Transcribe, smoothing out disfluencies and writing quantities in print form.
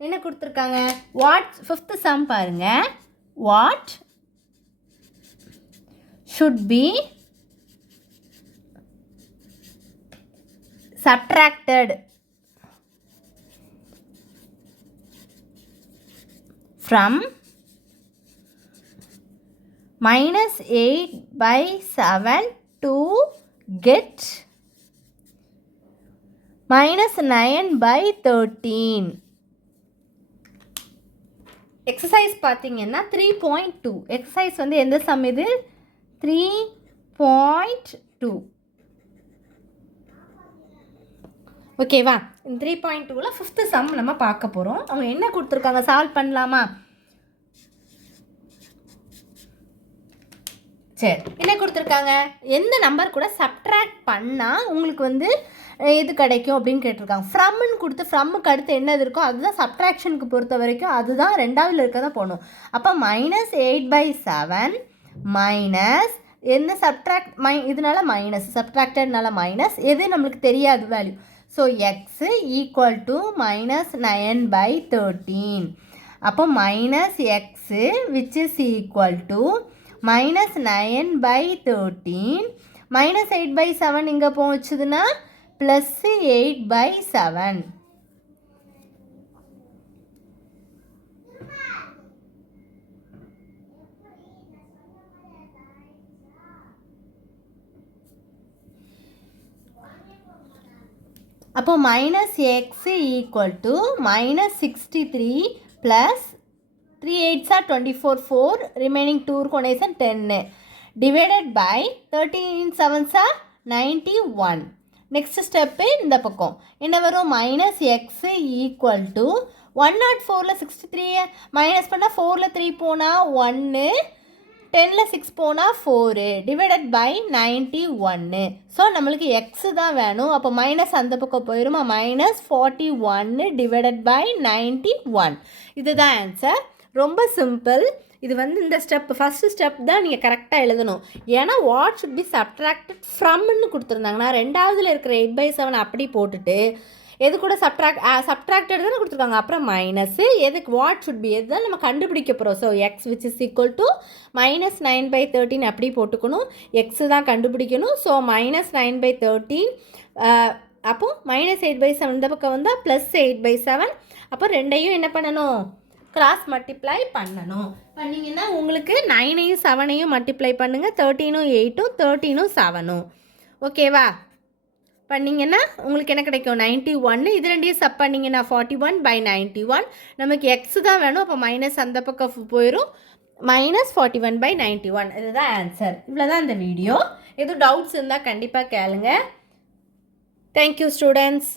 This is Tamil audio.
என்ன கொடுத்துருக்காங்க? வாட் ஃபிஃப்த் சம் பாருங்க. What should be subtracted from -8/7 to get -9/13. Exercise பார்த்தீங்கன்னா 3.2. எக்ஸசைஸ் வந்து எந்த சம் இது? 3.2. ஓகேவா? இந்த 3.2ல ஃபிஃப்த்து சம் நம்ம பார்க்க போகிறோம். அவங்க என்ன கொடுத்துருக்காங்க சால்வ் பண்ணலாமா? சரி, என்ன கொடுத்துருக்காங்க? எந்த நம்பர் கூட சப்ட்ராக்ட் பண்ணால் உங்களுக்கு வந்து எது கிடைக்கும் அப்படின்னு கேட்டிருக்காங்க. ஃப்ரம்னு கொடுத்து ஃப்ரம்முக்கு அடுத்து என்னது இருக்கோ அதுதான் சப்ட்ராக்ஷனுக்கு பொறுத்த வரைக்கும் அதுதான் ரெண்டாவில் இருக்க தான் போகணும். அப்போ -8/7 மைனஸ் என்ன சப்ட்ராக்ட் இதனால மைனஸ் சப்ட்ராக்டட்னால மைனஸ் எது நம்மளுக்கு தெரியாது value. So x equal to -9/13. அப்போ minus x which is equal to -9/13 -8/7 இங்கே போச்சுதுன்னா +8/7. அப்போ -x equal to -63 plus 3 8s are 24, 4 remaining 2 combination 10 divided by 13 7s are 91. Next step இந்த பக்கம் என்ன வரும்? -x ஈக்குவல் டு 104ல் 63 மைனஸ் பண்ணால் 4ல் 3 போனால் 1 10ல் 6 போனால் 4 டிவைடட் பை 91. ஸோ நம்மளுக்கு எக்ஸு தான் வேணும். அப்போ மைனஸ் அந்த பக்கம் போயிடுமா? -41 டிவைடட் பை 91. இதுதான் ஆன்சர். ரொம்ப சிம்பிள். இது வந்து இந்த ஸ்டெப் ஃபஸ்ட்டு ஸ்டெப் தான் நீங்கள் கரெக்டாக எழுதணும். ஏன்னா வாட் ஷுட் பி சப்ட்ராக்டட் ஃப்ரம்னு கொடுத்துருந்தாங்க. நான் ரெண்டாவதுல இருக்கிற 8/7 அப்படி போட்டுட்டு எது கூட சப்ட்ராக்டட் தானே கொடுத்துருக்காங்க. அப்புறம் மைனஸு எதுக்கு வாட் ஷுட் பி எது தான் நம்ம கண்டுபிடிக்க போகிறோம். So X which is equal to -9/13 அப்படி போட்டுக்கணும். எக்ஸு தான் கண்டுபிடிக்கணும். ஸோ -9/13 அப்போ -8/7 இந்த பக்கம் வந்தால் +8/7. அப்போ ரெண்டையும் என்ன பண்ணணும்? கிராஸ் மல்டிப்ளை பண்ணணும். பண்ணிங்கன்னா உங்களுக்கு 9ஐயும் 7ஐயும் மல்டிப்ளை பண்ணுங்கள். 13ம் 8ம் 13ம் 7ம். ஓகேவா? பண்ணிங்கன்னா உங்களுக்கு என்ன கிடைக்கும்? 91. இது ரெண்டையும் சப் பண்ணிங்கன்னா 41/91. நமக்கு எக்ஸு தான் வேணும். அப்போ மைனஸ் அந்த பக்கம் போயிடும். -41/91. இதுதான் ஆன்சர். இவ்வளோதான் இந்த வீடியோ. எதுவும் டவுட்ஸ் இருந்தால் கண்டிப்பாக கேளுங்க. Thank you students.